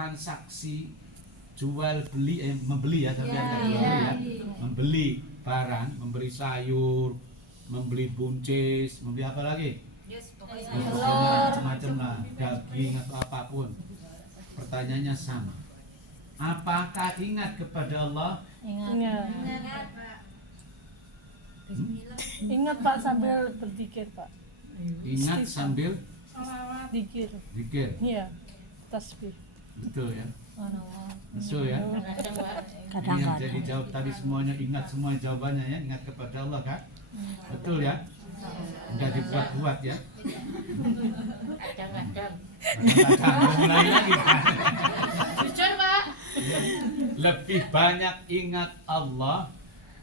transaksi jual beli membeli ya sampai membeli ya. Membeli barang, membeli sayur, membeli buncis, membeli apa lagi? Macam-macam lah, daging atau apapun. Pertanyaannya sama. Apakah ingat kepada Allah? Ingat. Ingat Pak sambil berzikir Pak. Ingat sambil Zikir. zikir. Iya. Tasbih. Betul ya. Betul ya. Kadang-kadang. Yang jadi jawab tadi semuanya ingat semua jawabannya ya, ingat kepada Allah kan? Betul ya. Enggak dibuat-buat ya. Kadang-kadang. Mulai lagi. Jujur Pak. Lebih banyak ingat Allah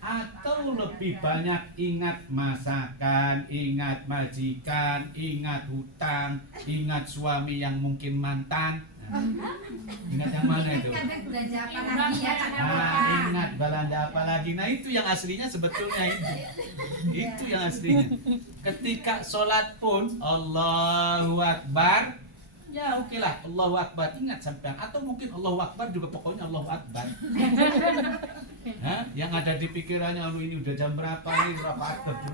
atau lebih banyak ingat masakan, ingat majikan, ingat hutang, ingat suami yang mungkin mantan. Ingat yang mana itu? Ingat belanja apa lagi? Nah itu yang aslinya sebetulnya itu yang aslinya. Ketika sholat pun Allahu Akbar, ya oke lah Allahu Akbar, ingat sampean. Atau mungkin Allahu Akbar juga pokoknya Allahu Akbar. Yang ada di pikirannya, ini udah jam berapa nih,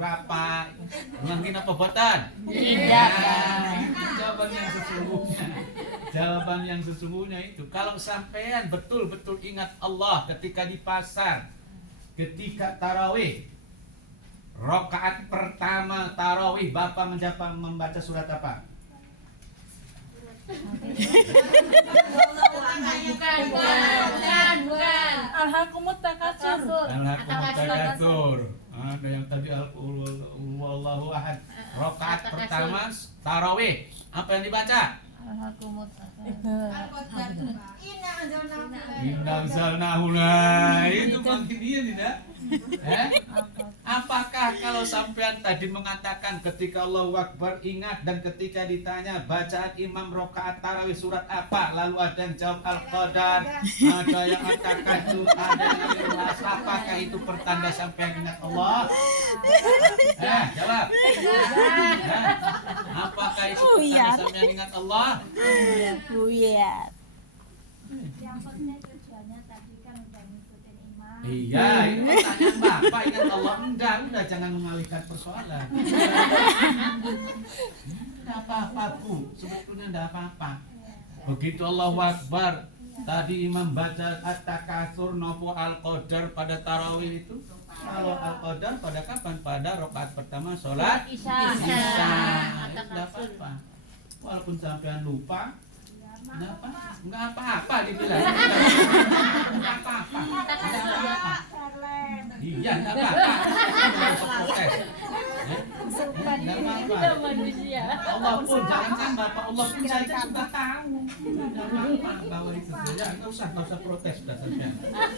berapa? Ngangin apa buatan? Tidak. Itu jawaban yang sesungguhnya. Jawaban yang sesungguhnya itu. Kalau sampean betul-betul ingat Allah ketika di pasar, ketika tarawih, rakaat pertama tarawih, Bapak membaca surat apa? Bukan. Alhaqumut takatsur. Al-Takatsur. Ada yang tadi Allahu Ahad. Rakaat pertama tarawih. Apa yang dibaca? Alhaqumut Inna anzalnahu la. Itu makin dia tidak? Apakah kalau sampean tadi mengatakan ketika Allahu Akbar ingat, dan ketika ditanya bacaan imam rakaat tarawih surat apa, lalu ada yang jawab Al-Qadar, ada yang katakan itu, ada yang Ikhlas, apakah itu pertanda sampean ingat Allah? Jawab. Apakah itu pertanda sampean ingat Allah? Buyat. Iya, ini pertanyaan Bapak ingat Allah. Enggak, udah jangan mengalihkan persoalan. Enggak apa-apa Bu, sebetulnya enggak apa-apa. Begitu Allahu Akbar, tadi imam baca At-Takatsur nopo Al-Qadar pada tarawih itu. Kalau Al-Qadar pada kapan? Pada rakaat pertama sholat Isya. Enggak apa-apa. Walaupun sampean lupa, enggak apa-apa dibilang. Enggak apa-apa. Iya, enggak apa-apa. Kita manusia. Allah pun jangan Bapak, Allah pun saja sudah tahu. Bahwa itu ya, enggak usah protes sudah saja.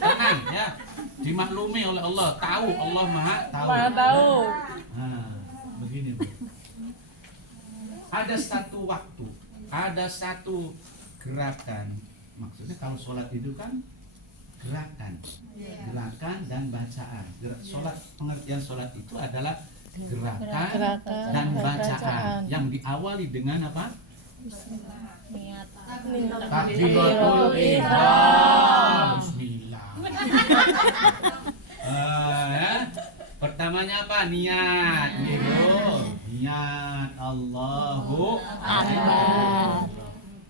Tenang ya. Dimaklumi oleh Allah, tahu, Allah Maha tahu. Maha tahu. Nah, begini Bu. Ada satu waktu, ada satu gerakan. Maksudnya kalau sholat itu kan gerakan dan bacaan. Sholat, pengertian sholat itu adalah gerakan dan bacaan yang diawali dengan apa? Takbiratul ihram. Bismillah. Pertamanya apa? Niat. Niat Allahu Akbar.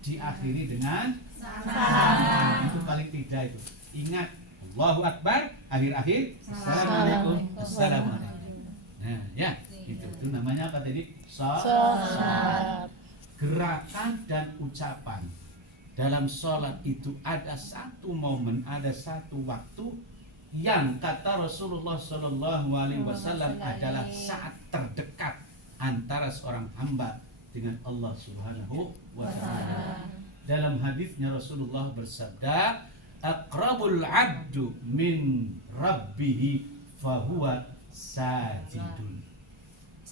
Diakhiri dengan salam. Itu paling tidak itu. Ingat Allahu Akbar, akhir-akhir Assalamualaikum. Assalamualaikum. Nah, ya, itu namanya apa tadi? Salat. Gerakan dan ucapan dalam sholat itu ada satu momen, ada satu waktu yang kata Rasulullah Shallallahu Alaihi Wasallam adalah saat terdekat antara seorang hamba dengan Allah Subhanahu wa Ta'ala. Dalam hadisnya Rasulullah bersabda, aqrabul abdu min rabbih fahuwa sajidun.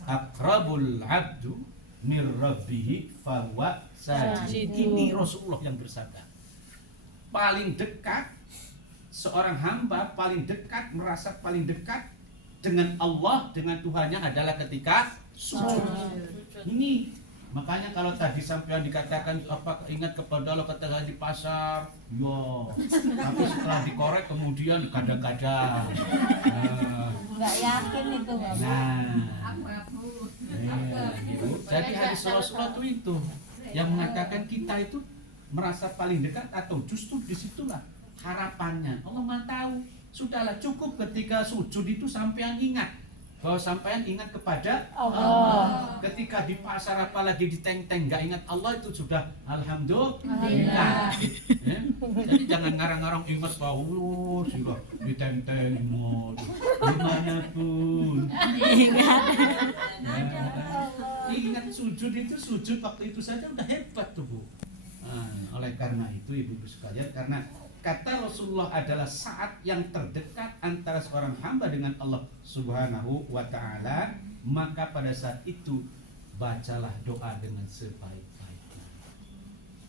Aqrabul abdu min rabbih fahuwa sajidun. Ini Rasulullah yang bersabda. Paling dekat seorang hamba, paling dekat, merasa paling dekat dengan Allah, dengan Tuhannya adalah ketika sujud. Ini Makanya kalau tadi sampean dikatakan apa ingat kepada Allah ketika di pasar, yo. Tapi setelah dikorek kemudian kadang-kadang. Nggak yakin itu Bapak. Gitu. Jadi hadis Rasulullah itu yang mengatakan kita itu merasa paling dekat atau justru disitulah harapannya. Allah Maha tahu. Sudahlah cukup ketika sujud itu sampean ingat bahwa sampean ingat kepada Allah. Ketika di pasar apalagi di teng-teng nggak ingat Allah itu sudah alhamdulillah. Ya? Jadi jangan ngarang-ngarang ingat bahwa sudah di teng-teng mau gimana pun. Ingat sujud itu sujud waktu itu saja udah hebat tuh Bu. Oleh karena itu ibu-ibu sekalian, karena kata Rasulullah adalah saat yang terdekat antara seorang hamba dengan Allah Subhanahu wa ta'ala, maka pada saat itu bacalah doa dengan sebaik-baiknya.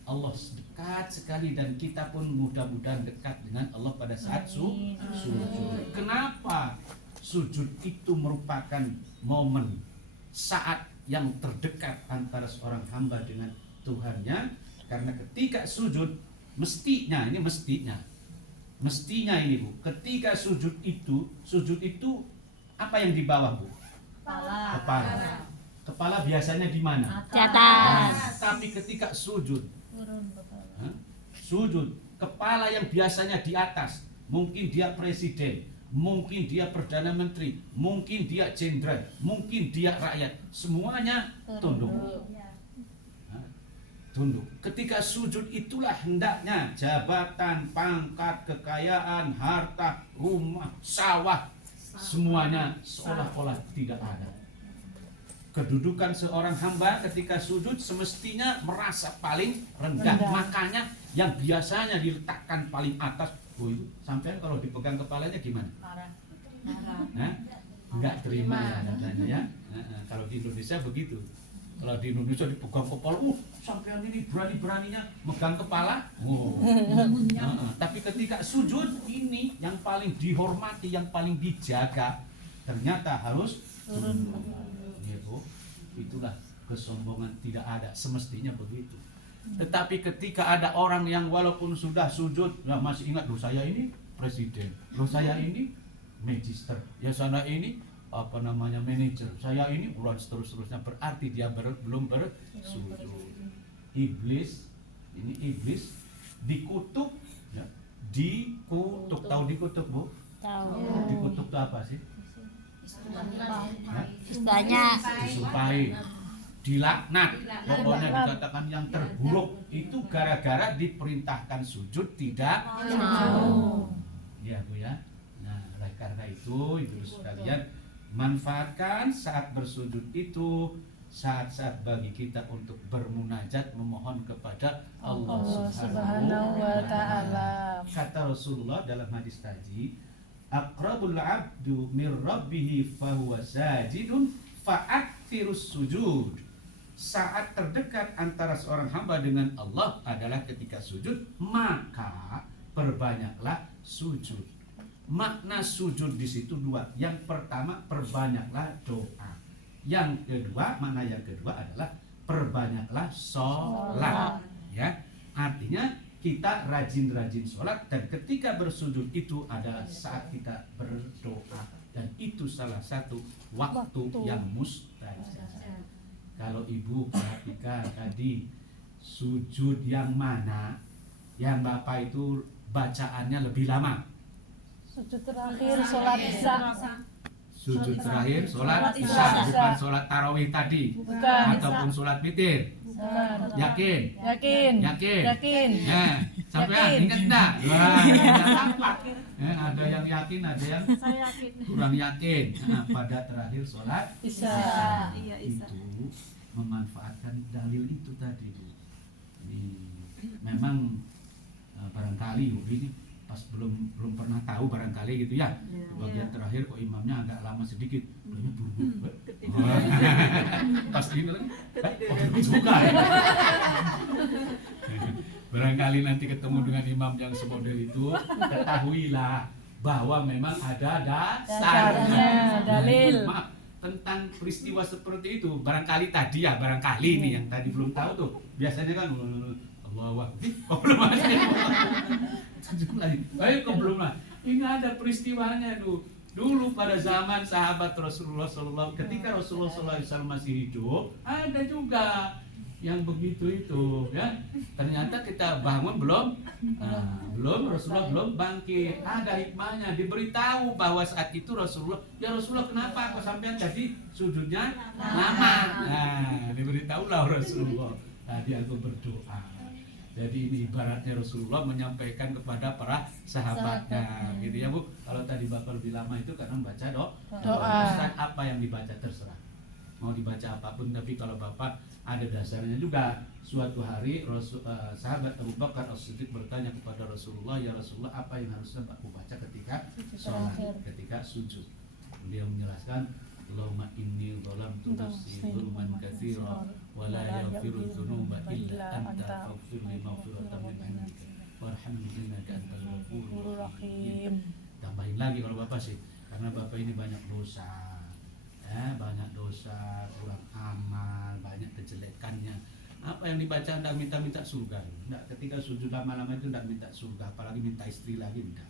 Allah dekat sekali dan kita pun mudah-mudahan dekat dengan Allah pada saat sujud. Kenapa? Sujud itu merupakan momen saat yang terdekat antara seorang hamba dengan Tuhannya, karena ketika sujud mestinya ini Bu, ketika sujud itu apa yang di bawah Bu? Kepala biasanya di mana? Di atas. Tapi ketika sujud, Turun Bapak. sujud kepala yang biasanya di atas, mungkin dia presiden, mungkin dia perdana menteri, mungkin dia jenderal, mungkin dia rakyat, semuanya tunduk. Tunduk. Ketika sujud itulah hendaknya jabatan, pangkat, kekayaan, harta, rumah, sawah, semuanya seolah-olah tidak ada. Kedudukan seorang hamba ketika sujud semestinya merasa paling rendah. Makanya yang biasanya diletakkan paling atas, sampai kalau dipegang kepalanya gimana? Enggak terima ya katanya ya. Kalau di Indonesia begitu. Kalau di Indonesia dipegang kepala, sampean ini berani-beraninya megang kepala. Tapi ketika sujud ini yang paling dihormati, yang paling dijaga, ternyata harus turun. Gitu. Itulah kesombongan tidak ada, semestinya begitu. Tetapi ketika ada orang yang walaupun sudah sujud, ya masih ingat, loh saya ini presiden, loh saya ini magister, ya sana ini manajer, saya ini ulang seterusnya, berarti dia belum bersujud. Iblis dikutuk, ya, dikutuk. Tahu dikutuk Bu? Tahu. Dikutuk itu apa sih? Istilahnya Disumpahi, dilaknat, pokoknya dikatakan yang terburuk itu gara-gara diperintahkan sujud tidak mau. Ya Bu ya. Nah, oleh karena itu ibu sekalian, manfaatkan saat bersujud itu saat-saat bagi kita untuk bermunajat, memohon kepada Allah Subhanahu wa ta'ala. Kata Rasulullah dalam hadis tadi, aqrabul abdu mir rabbihi fahuwa sajidun fa'akthirus sujud. Saat terdekat antara seorang hamba dengan Allah adalah ketika sujud, maka perbanyaklah sujud. Makna sujud di situ dua. Yang pertama, perbanyaklah doa. Yang kedua, makna yang kedua adalah perbanyaklah sholat. Ya, artinya kita rajin-rajin sholat, dan ketika bersujud itu adalah saat kita berdoa, dan itu salah satu waktu yang mustajab. Kalau ibu perhatikan tadi, sujud yang mana yang Bapak itu bacaannya lebih lama? Sujud terakhir sholat isya. Sujud terakhir sholat isya, bukan sholat tarawih tadi, Bukan. ataupun sholat witir. Yakin? Yakin. Yakin? Ya, sampai ingat enggak? Wah, ada yang yakin, ada yang kurang yakin. Nah, pada terakhir sholat Isya. itu memanfaatkan dalil itu tadi, Bu. Memang barangkali Bu ini pas belum pernah tahu barangkali gitu ya. Bagian terakhir kok imamnya agak lama sedikit. Udah buru-buru. Pas ini lagi. Juga. Barangkali nanti ketemu dengan imam yang semodel itu, ketahuilah bahwa memang ada dasarnya. Dalil. Maaf, tentang peristiwa seperti itu, barangkali tadi ya, barangkali nih yang tadi belum tahu tuh, biasanya kan Allah kok belum ada, ayo kok belum lah, ini ada peristiwanya dulu pada zaman sahabat Rasulullah SAW, ketika Rasulullah SAW masih hidup, ada juga yang begitu itu, ya. Ternyata kita bangun belum Rasulullah belum bangkit. Ada hikmahnya, diberitahu bahwa saat itu Rasulullah, ya Rasulullah kenapa kok sampean tadi sujudnya lama? Nah, diberitahulah Rasulullah. Tadi aku berdoa. Jadi ini ibaratnya Rasulullah menyampaikan kepada para sahabatnya, gitu ya Bu. Kalau tadi Bapak lebih lama itu karena membaca doa. Ustaz, apa yang dibaca terserah. Mau dibaca apapun, tapi kalau Bapak ada dasarnya juga. Suatu hari sahabat Abu Bakar As-Siddiq bertanya kepada Rasulullah, ya Rasulullah, apa yang harusnya aku baca ketika sholat, ketika sujud? Beliau menjelaskan, Allahumma inni zalamtu nafsi zulman katsira wa la yaghfiru dzunuba illa anta faghfir li maghfiratan min 'indika warhamni innaka antal ghafurur rahim. Tambahin lagi kalau Bapak sih, karena Bapak ini banyak dosa. Banyak dosa, kurang amal, banyak kejelekannya. Apa yang dibaca hendak minta surga? Enggak, ketika sujud lama-lama itu hendak minta surga, apalagi minta istri lagi enggak.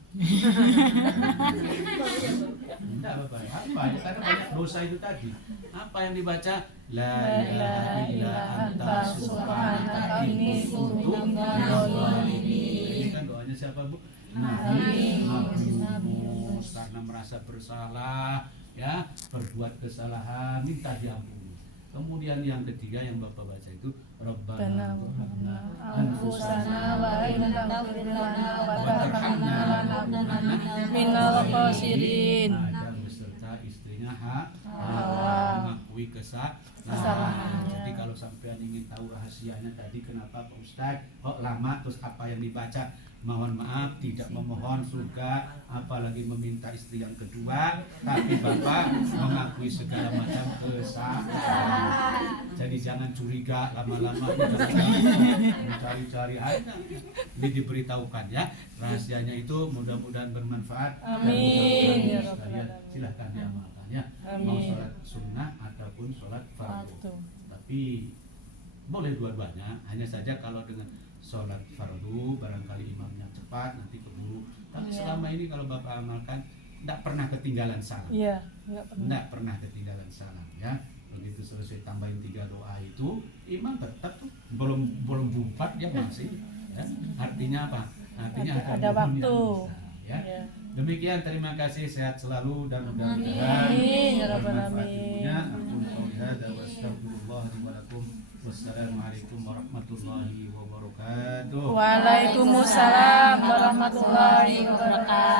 Enggak Bapak. Apa? Karena banyak dosa itu tadi. Apa yang dibaca? La ilaha illa anta subhanaka inni kuntu minadh dhalimin. Ini kan doanya siapa Bu? Nabi Yunus, karena merasa bersalah, ya, berbuat kesalahan, minta diampuni. Kemudian yang ketiga yang Bapak baca itu Rabbana zalamna anfusana wa in lam taghfir lana wa tarhamna lanakunanna minal khasirin. Adam beserta istrinya Hawa mengakui kesalahan. Jadi kalau sampean ingin tahu rahasianya tadi kenapa Pak Ustaz kok lama, terus apa yang dibaca, mohon maaf tidak memohon surga apalagi meminta istri yang kedua, tapi Bapak mengakui segala macam kesalahan. Jadi jangan curiga lama-lama mencari-cari aja. Ini diberitahukan ya, rahasianya itu mudah-mudahan bermanfaat. Amin. Ya silahkan diamalkan ya. Mau sholat sunnah ataupun sholat fardu. Tapi boleh dua-duanya, hanya saja kalau dengan sholat fardu barangkali imamnya cepat nanti keburu. Tapi selama ini kalau Bapak amalkan tidak pernah ketinggalan salam. Iya, enggak pernah. Tidak pernah ketinggalan salam ya. Begitu selesai tambahin 3 doa itu, imam tetap tuh belum bumpat dia masih. Ya. Artinya apa? Artinya ada waktu. Ya. Ya. Demikian, terima kasih, sehat selalu dan mudah-mudahan bermanfaat ilmunya. Aku hadza wa astaghfirullah li wa lakum. Wassalamualaikum warahmatullahi wabarakatuh. Waalaikumsalam warahmatullahi wabarakatuh.